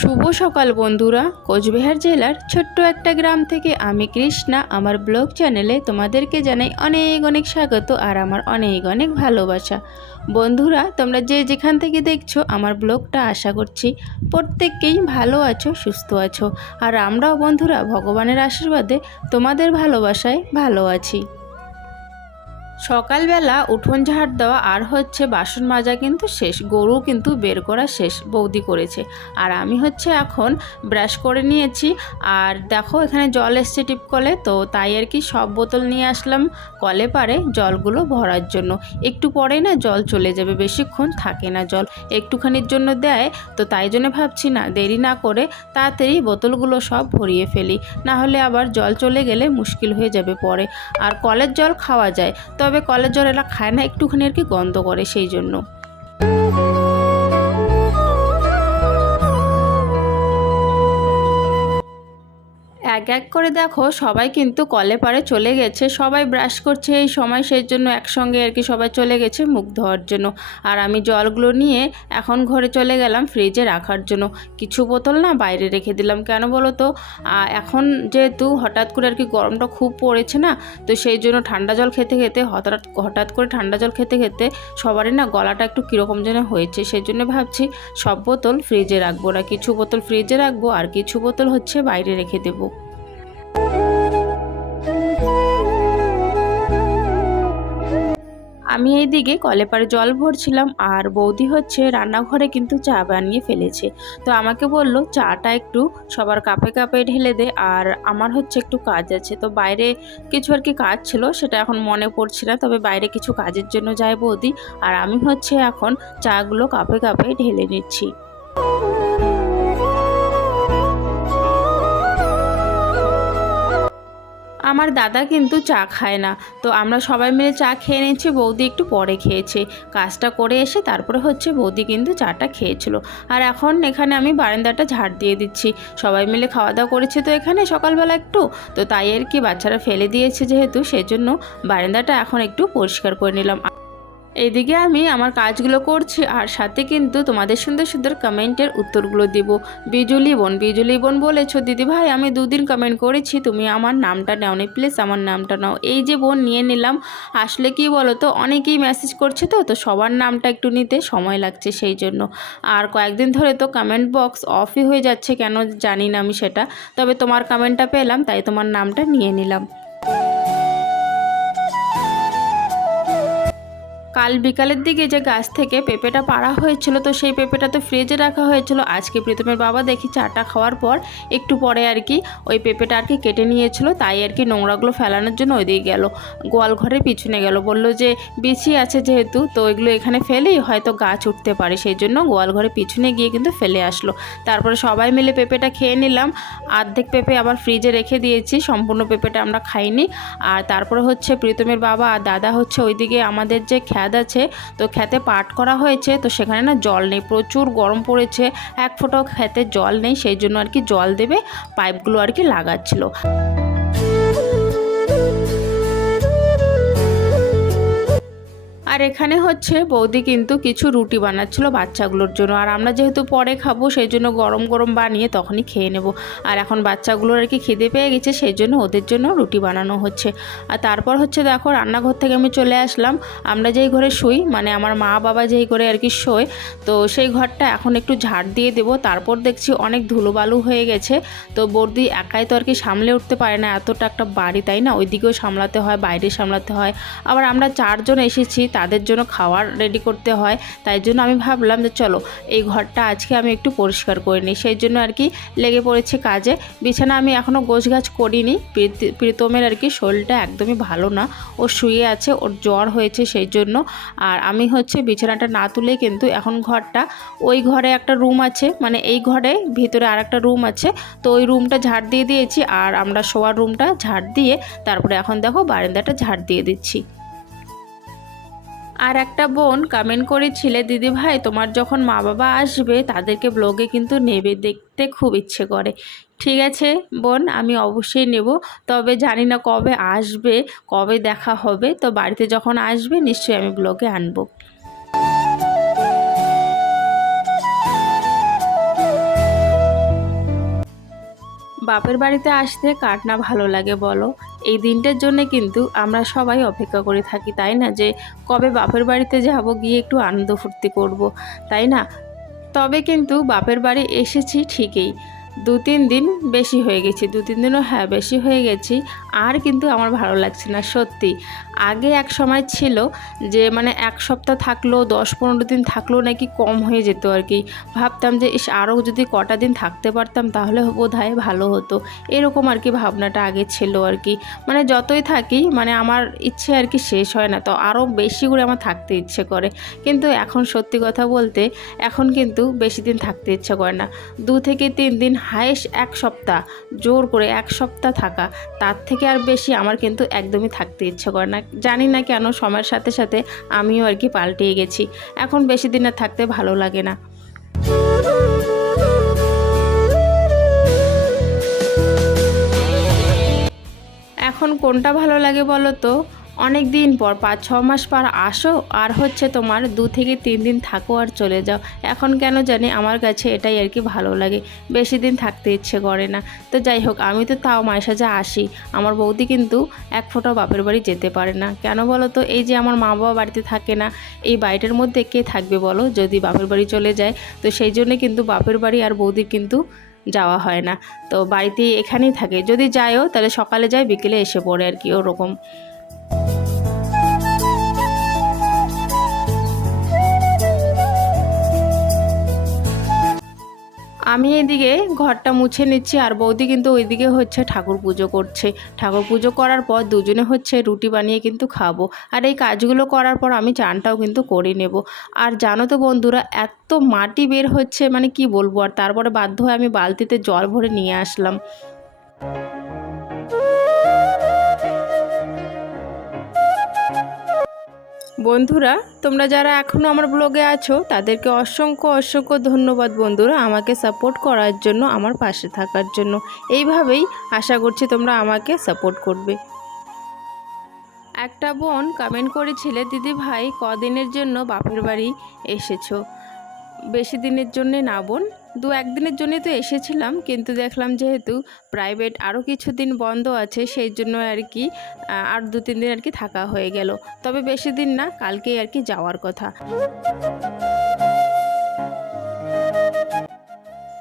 শুভ সকাল বন্ধুরা। কোচবিহার জেলার ছোট্ট একটা গ্রাম থেকে আমি কৃষ্ণা। আমার ব্লগ চ্যানেলে তোমাদেরকে জানাই অনেক অনেক স্বাগত আর আমার অনেক অনেক ভালোবাসা। বন্ধুরা, তোমরা যে যেখান থেকে দেখছ আমার ব্লগটা আশা করছি প্রত্যেককেই ভালো আছো, সুস্থ আছো। আর আমরাও বন্ধুরা ভগবানের আশীর্বাদে তোমাদের ভালোবাসায় ভালো আছি। সকালবেলা উঠোন ঝাড় দেওয়া আর হচ্ছে বাসন মাজা কিন্তু শেষ, গরু কিন্তু বের করা শেষ, বৌদি করেছে। আর আমি হচ্ছে এখন ব্রাশ করে নিয়েছি, আর দেখো এখানে জল এসছে টিপ কলে, তো তাই আর কি সব বোতল নিয়ে আসলাম কলে পারে জলগুলো ভরার জন্য। একটু পরেই না জল চলে যাবে, বেশিক্ষণ থাকে না জল, একটুখানির জন্য দেয়, তো তাই জন্য ভাবছি না দেরি না করে তাড়াতাড়ি বোতলগুলো সব ভরিয়ে ফেলি। না হলে আবার জল চলে গেলে মুশকিল হয়ে যাবে পরে। আর কলের জল খাওয়া যায়, তবে কলের জল এরা খায় না একটুখানি আর কি গন্ধ করে সেই জন্য। এক এক করে দেখো, সবাই কিন্তু কলে পারে চলে গেছে। সবাই ব্রাশ করছে এই সময়, সেই জন্য একসঙ্গে আর কি সবাই চলে গেছে মুখ ধোয়ার জন্য। আর আমি জলগুলো নিয়ে এখন ঘরে চলে গেলাম ফ্রিজে রাখার জন্য। কিছু বোতল না বাইরে রেখে দিলাম। কেন বলো তো? এখন যেহেতু হঠাৎ করে আর কি গরমটা খুব পড়েছে না, তো সেই জন্য ঠান্ডা জল খেতে খেতে হঠাৎ হঠাৎ করে ঠান্ডা জল খেতে খেতে সবারই না গলাটা একটু কীরকম যেন হয়েছে। সেই জন্য ভাবছি সব বোতল ফ্রিজে রাখব। না, কিছু বোতল ফ্রিজে রাখব আর কিছু বোতল হচ্ছে বাইরে রেখে দেবো। আমি এই দিকে কলেপারে জল ভরছিলাম আর বৌদি হচ্ছে রান্নাঘরে কিন্তু চা বানিয়ে ফেলেছে। তো আমাকে বলল, চাটা একটু সবার কাপে কাপে ঢেলে দে আর আমার হচ্ছে একটু কাজ আছে। তো বাইরে কিছু আর কি কাজ ছিল, সেটা এখন মনে পড়ছে না। তবে বাইরে কিছু কাজের জন্য যায় বৌদি আর আমি হচ্ছে এখন চাগুলো কাপে কাপে ঢেলে নিচ্ছি। আমার দাদা কিন্তু চা খায় না। তো আমরা সবাই মিলে চা খেয়ে নিয়েছি, বৌদি একটু পরে খেয়েছে। কাজটা করে এসে তারপরে হচ্ছে বৌদি কিন্তু চাটা খেয়েছিল। আর এখন এখানে আমি বারান্দাটা ঝাড় দিয়ে দিচ্ছি। সবাই মিলে খাওয়া দাওয়া করেছে তো এখানে সকালবেলা একটু। তো তাই আর কি বাচ্চারা ফেলে দিয়েছে যেহেতু, সেজন্য বারান্দাটা এখন একটু পরিষ্কার করে নিলাম। এইদিকে আমি আমার কাজগুলো করছি আর সাথে কিন্তু তোমাদের সুন্দর সুন্দর কমেন্টের উত্তরগুলো দিব। বিজুলি বোন বিজুলি বোন বলেছ, দিদি ভাই, আমি দুদিন কমেন্ট করেছি, তুমি আমার নামটা নাও নি প্লিজ আমার নামটা নাও। এই যে বোন নিয়ে নিলাম, আসলে কি বলো তো অনেকেই মেসেজ করছে তো তো সবার নামটা একটু নিতে সময় লাগছে সেই জন্য। আর কয়েকদিন ধরে তো কমেন্ট বক্স অফই হয়ে যাচ্ছে, কেন জানি না আমি সেটা, তবে তোমার কমেন্টটা পেলাম, তাই তোমার নামটা নিয়ে নিলাম। কাল বিকালের দিকে যে গাছ থেকে পেঁপেটা পাড়া হয়েছিল, তো সেই পেঁপেটা তো ফ্রিজে রাখা হয়েছিল। আজকে প্রীতমের বাবা দেখি চাটা খাওয়ার পর একটু পরে আর কি ওই পেঁপেটা আর কি কেটে নিয়েছিল, তাই আর কি নোংরাগুলো ফেলানোর জন্য ওইদিকে গেল। গোয়াল ঘরের পিছনে গেল। বলল যে, বিছি আছে যেহেতু, তো এগুলো এখানে ফেলেই হয়তো গাছ উঠতে পারে। সেই জন্য গোয়াল ঘরের পিছনে গিয়ে কিন্তু ফেলে আসলো। তারপরে সবাই মিলে পেঁপেটা খেয়ে নিলাম। অর্ধেক পেঁপে আবার ফ্রিজে রেখে দিয়েছি, সম্পূর্ণ পেঁপেটা আমরা খাইনি। আর তারপরে হচ্ছে প্রীতমের বাবা আর দাদা হচ্ছে ওইদিকে আমাদের যে খ্যাদ আছে। তো খেতে পাট করা হয়েছে, তো সেখানে না জল নেই, প্রচুর গরম পড়েছে। এক ফোঁটাও খেতে জল নেই, সেই জন্য আর কি জল দেবে, পাইপগুলো আর কি লাগাচ্ছিল। আর এখানে হচ্ছে বৌদি কিন্তু কিছু রুটি বানাচ্ছিল বাচ্চাগুলোর জন্য। আর আমরা যেহেতু পরে খাব, সেই জন্য গরম গরম বানিয়ে তখনই খেয়ে নেব। আর এখন বাচ্চাগুলোর আর কি খিদে পেয়ে গেছে, সেই জন্য ওদের জন্য রুটি বানানো হচ্ছে। আর তারপর হচ্ছে দেখো রান্নাঘর থেকে আমি চলে আসলাম। আমরা যেই ঘরে শুই মানে আমার মা বাবা যেই ঘরে আর কি শোয়, তো সেই ঘরটা এখন একটু ঝাড় দিয়ে দেবো। তারপর দেখছি অনেক ধুলোবালু হয়ে গেছে, তো বৌদি একাই তো আর কি সামলে উঠতে পারে না, এতটা একটা বাড়ি, তাই না? ওইদিকেও সামলাতে হয়, বাইরে সামলাতে হয়। আবার আমরা চারজন এসেছি তাদের জন্য খাবার রেডি করতে হয়। তাই জন্য আমি ভাবলাম যে চলো, এই ঘরটা আজকে আমি একটু পরিষ্কার করে নিই। সেই জন্য আর কি লেগে পড়েছে কাজে। বিছানা আমি এখনও গোছগাছ করিনি। প্রীতি- প্রীতমের আর কি শরীরটা একদমই ভালো না। ও শুয়ে আছে, ওর জ্বর হয়েছে সেই জন্য। আর আমি হচ্ছে বিছানাটা না তুলে কিন্তু এখন ঘরটা, ওই ঘরে একটা রুম আছে। মানে এই ঘরে ভিতরে আর একটা রুম আছে। তো ওই রুমটা ঝাড় দিয়ে দিয়েছি। আর আমরা শোয়ার রুমটা ঝাড় দিয়ে, তারপরে এখন দেখো বারান্দাটা ঝাড় দিয়ে দিচ্ছি। আর একটা বোন কমেন্ট করেছিলে দিদি ভাই তোমার যখন মা বাবা আসবে, তাদেরকে ব্লগে কিন্তু নেবে, দেখতে খুব ইচ্ছে করে। ঠিক আছে বোন, আমি অবশ্যই নেব, তবে জানি না কবে আসবে, কবে দেখা হবে, তো বাড়িতে যখন আসবে, নিশ্চয়ই আমি ব্লগে আনব। বাপের বাড়িতে আসতে কার না ভালো লাগে বলো? এই দিনটার জন্য কিন্তু আমরা সবাই অপেক্ষা করে থাকি, তাই না? যে কবে বাপের বাড়িতে যাব, গিয়ে একটু আনন্দ ফুর্তি করব, তাই না? তবে কিন্তু বাপের বাড়ি এসেছি ঠিকই। দু তিন দিন বেশি হয়ে গেছি, দু তিন দিনও হ্যাঁ বেশি হয়ে গেছি, আর কিন্তু আমার ভালো লাগছে না, সত্যি। আগে এক সময় ছিল যে মানে এক সপ্তাহ থাকলেও দশ পনেরো দিন থাকলেও নাকি কম হয়ে যেত আর কি। ভাবতাম যে ইস, আরও যদি কটা দিন থাকতে পারতাম তাহলে বোধ হয় ভালো হতো। এরকম আর কি ভাবনাটা আগে ছিল আর কি। মানে যতই থাকি মানে আমার ইচ্ছে আর কি শেষ হয় না, তো আরও বেশি করে আমার থাকতে ইচ্ছে করে। কিন্তু এখন সত্যি কথা বলতে, এখন কিন্তু বেশি দিন থাকতে ইচ্ছে করে না। দু থেকে তিন দিন হায়েস্ট এক সপ্তাহ, জোর করে এক সপ্তাহ থাকা, তার থেকে আর বেশি আমার কিন্তু একদমই থাকতে ইচ্ছে করে না। জানি না কেন সময়ের সাথে সাথে আমিও আর কি পাল্টিয়ে গেছি। এখন বেশি দিনে থাকতে ভালো লাগে না। এখন কোনটা ভালো লাগে বলো তো? অনেক দিন পর পাঁচ ছ মাস পর আসো, আর হচ্ছে তোমার দু থেকে তিন দিন থাকো আর চলে যাও। এখন কেন জানি আমার কাছে এটাই আর কি ভালো লাগে। বেশি দিন থাকতে ইচ্ছে করে না। তো যাই হোক, আমি তো তাও মায়ের সাথে আসি। আমার বৌদি কিন্তু এক ফোঁটাও বাপের বাড়ি যেতে পারে না। কেন বলো তো, এই যে আমার মা বাবা বাড়িতে থাকে না, এই বাড়িটার মধ্যে কে থাকবে বলো? যদি বাপের বাড়ি চলে যায়, তো সেই জন্য কিন্তু বাপের বাড়ি আর বৌদির কিন্তু যাওয়া হয় না। তো বাড়িতে এখানেই থাকে। যদি যায়ও, তাহলে সকালে যায়, বিকেলে এসে পড়ে আর কি, ওরকম। আমি এদিকে ঘরটা মুছে নিচ্ছি আর বৌদি কিন্তু ওইদিকে হচ্ছে ঠাকুর পুজো করছে। ঠাকুর পুজো করার পর দুজনে হচ্ছে রুটি বানিয়ে কিন্তু খাব। আর এই কাজগুলো করার পর আমি চানটাও কিন্তু করে নেব। আর জানো তো বন্ধুরা, এত মাটি বের হচ্ছে মানে কি বলব? আর তারপরে বাধ্য হয়ে আমি বালতিতে জল ভরে নিয়ে আসলাম। বন্ধুরা, তোমরা যারা এখনও আমার ব্লগে আছো, তাদেরকে অসংখ্য অসংখ্য ধন্যবাদ বন্ধুরা আমাকে সাপোর্ট করার জন্য, আমার পাশে থাকার জন্য। এইভাবেই আশা করছি তোমরা আমাকে সাপোর্ট করবে। একটা বোন কমেন্ট করেছিলে, দিদি ভাই, কদিনের জন্য বাপের বাড়ি এসেছ? বেশি দিনের জন্যে না বোন দু একদিনের জন্য তো এসেছিলাম, কিন্তু দেখলাম যেহেতু প্রাইভেট আরও কিছুদিন বন্ধ আছে, সেই জন্য আর কি আর দু তিন দিন আর কি থাকা হয়ে গেল। তবে বেশি দিন না, কালকেই আর কি যাওয়ার কথা।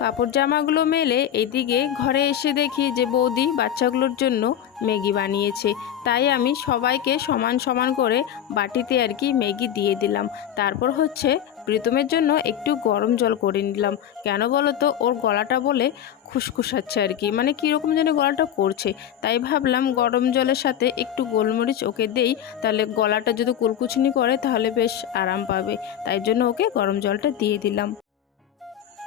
কাপড় জামাগুলো মেলে, এদিকে ঘরে এসে দেখি যে বৌদি বাচ্চাগুলোর জন্য ম্যাগি বানিয়েছে। তাই আমি সবাইকে সমান সমান করে বাটিতে আর কি ম্যাগি দিয়ে দিলাম। তারপর হচ্ছে প্রীতমের জন্য একটু গরম জল করে নিলাম। কেন বলো তো ওর গলাটা বলে খুসখুসাচ্ছে আর কি। মানে কীরকম যেন গলাটা করছে। তাই ভাবলাম গরম জলের সাথে একটু গোলমরিচ ওকে দেই। তাহলে গলাটা যদি কুলকুচনি করে তাহলে বেশ আরাম পাবে। তাই জন্য ওকে গরম জলটা দিয়ে দিলাম।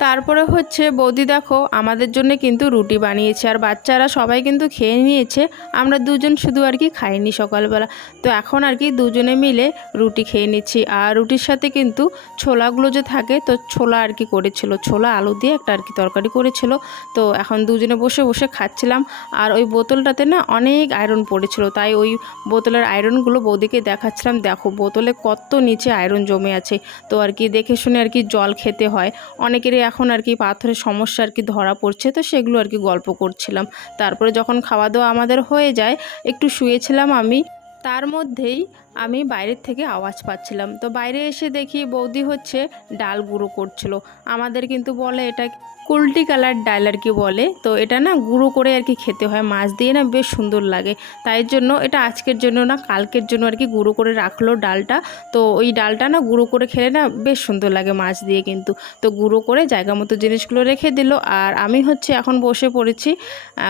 তারপরে হচ্ছে, বৌদি দেখো, আমাদের জন্য কিন্তু রুটি বানিয়েছে, আর বাচ্চারা সবাই কিন্তু খেয়ে নিয়েছে, আমরা দুজন শুধু আর কি খাইনি সকালবেলা। তো এখন আর কি দুজনে মিলে রুটি খেয়ে নিচ্ছি, আর রুটির সাথে কিন্তু ছোলাগুলো যে থাকে, তো ছোলা আর কি করেছিল। ছোলা, আলু দিয়ে একটা আর কি তরকারি করেছিল। তো এখন দুজনে বসে বসে খাচ্ছিলাম, আর ওই বোতলটাতে না অনেক আয়রন পড়েছিল, তাই ওই বোতলের আয়রনগুলো বৌদিকে দেখাচ্ছিলাম, দেখো, বোতলে কত নিচে আয়রন জমে আছে। তো আর কি দেখে শুনে আর কি জল খেতে হয়। অনেকেরই এখন আর কি পাথরের সমস্যা আর কি ধরা পড়ছে, তো সেগুলো আর কি গল্প করছিলাম। তারপরে যখন খাওয়া দাওয়া আমাদের হয়ে যায়, একটু শুয়েছিলাম আমি, তার মধ্যেই আমি বাইরের থেকে আওয়াজ পাচ্ছিলাম। তো বাইরে এসে দেখি বৌদি হচ্ছে ডাল গুঁড়ো করছিল। আমাদের কিন্তু বলে এটা কুলটি কালার ডাল আর কি বলে। তো এটা না গুঁড়ো করে আর কি খেতে হয়। মাছ দিয়ে না বেশ সুন্দর লাগে। তাই জন্য এটা আজকের জন্য না, কালকের জন্য আর কি গুঁড়ো করে রাখল ডালটা। তো ওই ডালটা না গুঁড়ো করে খেলে না বেশ সুন্দর লাগে মাছ দিয়ে কিন্তু। তো গুঁড়ো করে জায়গা মতো জিনিসগুলো রেখে দিল। আর আমি হচ্ছে এখন বসে পড়েছি।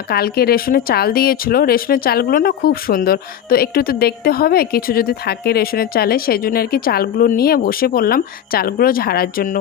কালকে রেশনে চাল দিয়েছিল। রেশনের চালগুলো না খুব সুন্দর। তো একটু তো দেখতে হবে, কিছু যদি থাকে রেশনের চালে সেই জন্য আর কি চালগুলো নিয়ে বসে পড়লাম চালগুলো ঝাড়ার জন্য।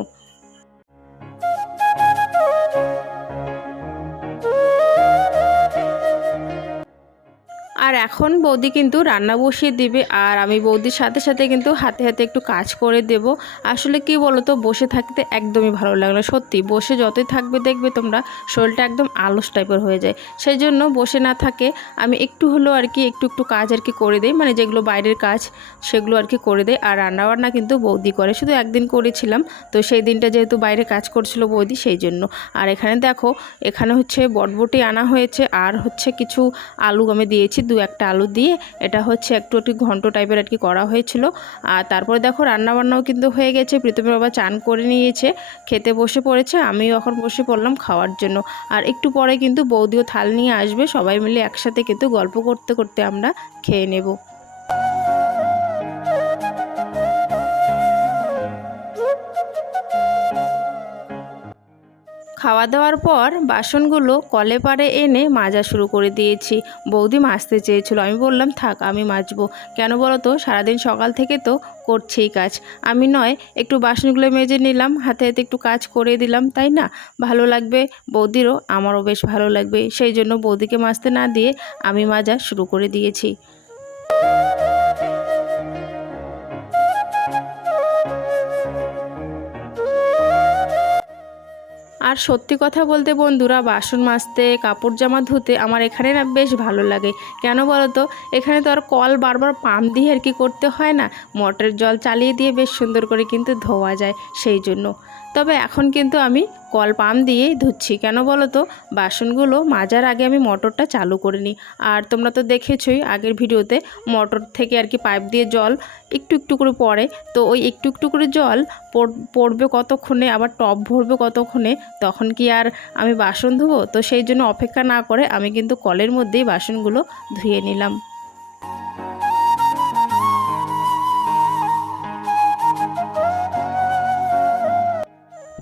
আর এখন বৌদি কিন্তু রান্না বসিয়ে দিবে, আর আমি বৌদির সাথে সাথে কিন্তু হাতে হাতে একটু কাজ করে দেব। আসলে কি বলো তো বসে থাকতে একদমই ভালো লাগে না, সত্যি। বসে যতই থাকবে দেখবে তোমরা, শরীরটা একদম আলস টাইপের হয়ে যায়। সেই জন্য বসে না থাকে, আমি একটু হলেও আর কি একটু একটু কাজ আর কি করে দিই মানে যেগুলো বাইরের কাজ সেগুলো আর কি করে দেয় আর রান্নাবান্না কিন্তু বৌদি করে, শুধু একদিন করেছিলাম, তো সেই দিনটা যেহেতু বাইরে কাজ করছিল বৌদি, সেই জন্য। আর এখানে দেখো, এখানে হচ্ছে বটবটি আনা হয়েছে, আর হচ্ছে কিছু আলু আমি দিয়েছি, দু একটা আলু দিয়ে এটা হচ্ছে একটু একটু ঘন্ট টাইপের আর কি করা হয়েছিল। আর তারপরে দেখো রান্নাবান্নাও কিন্তু হয়ে গেছে। প্রীতমের বাবা চান করে নিয়েছে, খেতে বসে পড়েছে, আমিও এখন বসে পড়লাম খাওয়ার জন্য। আর একটু পরে কিন্তু বৌদিও থাল নিয়ে আসবে, সবাই মিলে একসাথে কিন্তু গল্প করতে করতে আমরা খেয়ে নেব। খাওয়া দাওয়ার পর বাসনগুলো কলে পারে এনে মাজা শুরু করে দিয়েছি। বৌদি মাজতে চেয়েছিল। আমি বললাম, থাক, আমি মাজবো। কেন বলো তো? সারাদিন সকাল থেকে তো করছেই কাজ। আমি নয়, একটু বাসনগুলো মেজে নিলাম, হাতে হাতে একটু কাজ করে দিলাম, তাই না? ভালো লাগবে বৌদিরও, আমারও বেশ ভালো লাগবে। সেই জন্য বৌদিকে মাজতে না দিয়ে আমি মাজা শুরু করে দিয়েছি। আর সত্যি কথা বলতে বন্ধুরা, বাসন মাজতে, কাপড় জামা ধুতে আমার এখানে না বেশ ভালো লাগে। কেন বলো তো এখানে তো আর কল বারবার পাম্প দিয়ে আর কি করতে হয় না। মটরের জল চালিয়ে দিয়ে বেশ সুন্দর করে কিন্তু ধোয়া যায় সেই জন্য তবে এখন কিন্তু আমি কল পাম্প দিয়েই ধুচ্ছি। কেন বলো তো? বাসনগুলো মাজার আগে আমি মোটরটা চালু করে নিই আর তোমরা তো দেখেছই, আগের ভিডিওতে মোটর থেকে আর কি পাইপ দিয়ে জল একটু একটু করে পড়ে। তো ওই একটু একটু করে জল পড়বে কতক্ষণে, আবার টপ ভরবে কতক্ষণে, তখন কি আর আমি বাসন ধুবো? তো সেই জন্য অপেক্ষা না করে আমি কিন্তু কলের মধ্যেই বাসনগুলো ধুয়ে নিলাম।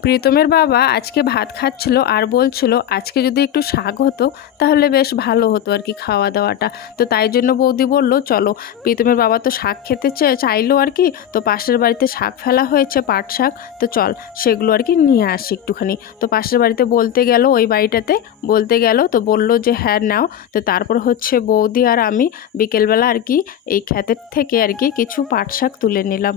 প্রীতমের বাবা আজকে ভাত খাচ্ছিল আর বলছিল, আজকে যদি একটু শাক হতো, তাহলে বেশ ভালো হতো আর কি খাওয়া দাওয়াটা। তো তাই জন্য বৌদি বলল, চলো। প্রীতমের বাবা তো শাক খেতে চাইলো আর কি, তো পাশের বাড়িতে শাক ফেলা হয়েছে, পাট শাক। তো চল, সেগুলো আর কি নিয়ে আসি একটুখানি। তো পাশের বাড়িতে বলতে গেল, ওই বাড়িটাতে বলতে গেল, তো বলল যে হ্যাঁ নাও। তো তারপর হচ্ছে বৌদি আর আমি বিকেলবেলা আর কি, এই ক্ষেতের থেকে আর কি কিছু পাট শাক তুলে নিলাম।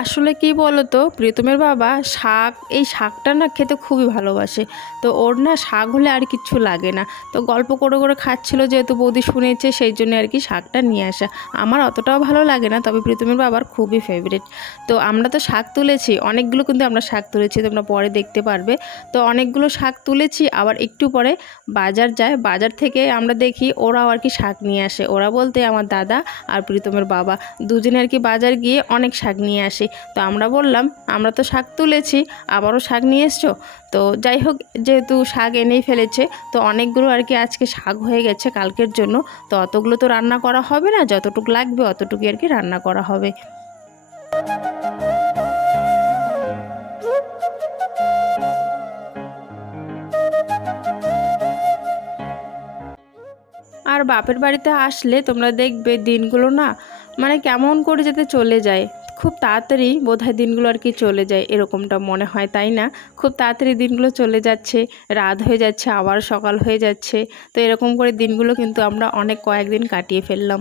আসলে কি বলতো, প্রীতমের বাবা শাক, এই শাকটা না খেতে খুবই ভালোবাসে। তো ওর না শাক হলে আর কিচ্ছু লাগে না। তো গল্প করে করে খাচ্ছিল যেহেতু বৌদি শুনেছে, সেই জন্য আর কি শাকটা নিয়ে আসা। আমার অতটাও ভালো লাগে না, তবে প্রীতমের বাবার খুবই ফেভারিট তো আমরা তো শাক তুলেছি, অনেকগুলো কিন্তু আমরা শাক তুলেছি, তোমরা পরে দেখতে পারবে। তো অনেকগুলো শাক তুলেছি, আবার একটু পরে বাজার যায়। বাজার থেকে আমরা দেখি ওরাও আর কি শাক নিয়ে আসে। ওরা বলতে আমার দাদা আর প্রীতমের বাবা। দুজনে আর কি বাজার গিয়ে অনেক শাক নিয়ে আসে। তো আমরা বললাম, আমরা তো শাক তুলেছি, আবারও শাক নিয়ে এসছো? তো যাই হোক, যেহেতু শাক এনেই ফেলেছে, তো অনেকগুলো আর কি আজকে শাক হয়ে গেছে কালকের জন্য। তো অতগুলো তো রান্না করা হবে না, যতটুকু লাগবে অতটুকু আর কি রান্না করা হবে। আর বাপের বাড়িতে আসলে তোমরা দেখবে দিনগুলো না মানে কেমন করে যেতে চলে যায়। খুব তাড়াতাড়ি বোধহয় দিনগুলো আর কি চলে যায়, এরকমটা মনে হয়, তাই না? খুব তাড়াতাড়ি দিনগুলো চলে যাচ্ছে, রাত হয়ে যাচ্ছে, আবার সকাল হয়ে যাচ্ছে, তো এরকম করে দিনগুলো কিন্তু আমরা অনেক কয়েকদিন কাটিয়ে ফেললাম।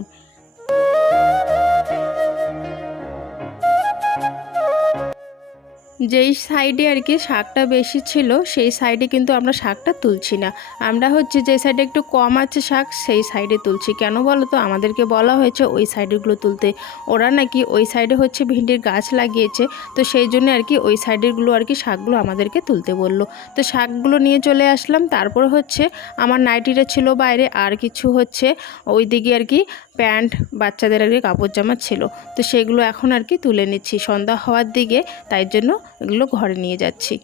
যেই সাইডে আর কি শাকটা বেশি ছিল, সেই সাইডে কিন্তু আমরা শাকটা তুলছি না। আমরা হচ্ছে যে সাইডে একটু কম আছে শাক, সেই সাইডে তুলছি। কেন বলো তো আমাদেরকে বলা হয়েছে ওই সাইডেগুলো তুলতে। ওরা নাকি ওই সাইডে হচ্ছে ভিন্ডির গাছ লাগিয়েছে, তো সেই জন্য আর কি ওই সাইডেরগুলো আর কি শাকগুলো আমাদেরকে তুলতে বলল। তো শাকগুলো নিয়ে চলে আসলাম। তারপর হচ্ছে আমার নাইটিটা ছিল বাইরে, আর কিছু হচ্ছে ওই দিকে আর কি প্যান্ট, বাচ্চাদের আর কি কাপড় জামা ছিল। তো সেগুলো এখন আর কি তুলে নিচ্ছি। সন্ধ্যা হওয়ার দিকে, তাই জন্য এগুলো ঘরে নিয়ে যাচ্ছি।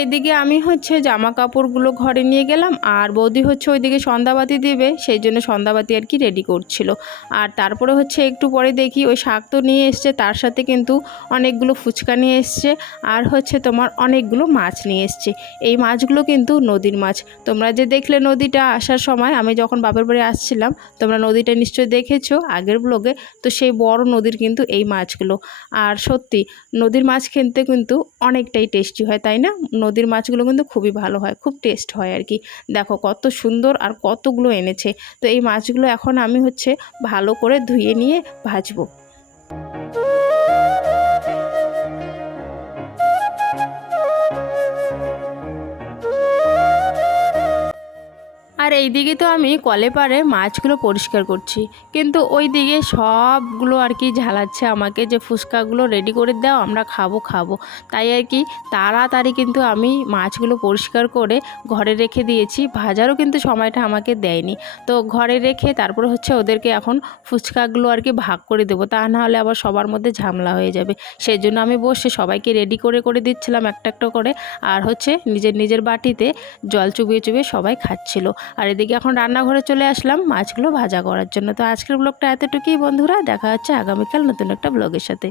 এইদিকে আমি হচ্ছে জামা কাপড়গুলো ঘরে নিয়ে গেলাম, আর বৌদি হচ্ছে ওইদিকে সন্ধ্যাবাতি দেবে, সেই জন্য সন্ধ্যাবাতি আর কি রেডি করছিল। আর তারপরে হচ্ছে একটু পরে দেখি ওই শাক তো নিয়ে এসছে, তার সাথে কিন্তু অনেকগুলো ফুচকা নিয়ে এসছে, আর হচ্ছে তোমার অনেকগুলো মাছ নিয়ে এসছে। এই মাছগুলো কিন্তু নদীর মাছ। তোমরা যে দেখলে নদীটা আসার সময়, আমি যখন বাপের বাড়ি আসছিলাম, তোমরা নদীটা নিশ্চয়ই দেখেছ আগের ব্লগে তো সেই বড় নদীর কিন্তু এই মাছগুলো। আর সত্যি, নদীর মাছ খেতে কিন্তু অনেকটাই টেস্টি হয়, তাই না? নদীর মাছগুলো কিন্তু খুবই ভালো হয়, খুব টেস্ট হয় আর কি। দেখো কত সুন্দর আর কতগুলো এনেছে। তো এই মাছগুলো এখন আমি হচ্ছে ভালো করে ধুয়ে নিয়ে ভাজবো। আর এই দিকে তো আমি কলে পারে মাছগুলো পরিষ্কার করছি। কিন্তু ওই দিকে সবগুলো আর কি ঝালাচ্ছে আমাকে যে ফুচকাগুলো রেডি করে দাও, আমরা খাব খাব। তাই আর কি তাড়াতাড়ি কিন্তু আমি মাছগুলো পরিষ্কার করে ঘরে রেখে দিয়েছি। ভাজারও কিন্তু সময়টা আমাকে দেয়নি। তো ঘরে রেখে তারপরে হচ্ছে ওদেরকে এখন ফুচকাগুলো আর কি ভাগ করে দেবো। তা না হলে আবার সবার মধ্যে ঝামেলা হয়ে যাবে। সেই জন্য আমি বসে সবাইকে রেডি করে করে দিচ্ছিলাম একটা একটা করে। আর হচ্ছে নিজের নিজের বাটিতে জল চুবিয়ে চুবিয়ে সবাই খাচ্ছিল। আর এদিকে এখন রান্নাঘরে চলে আসলাম মাছগুলো ভাজা করার জন্য। তো আজকের ব্লগটা এতটুকুই বন্ধুরা, দেখা হচ্ছে আগামীকাল নতুন একটা ব্লগের সাথে।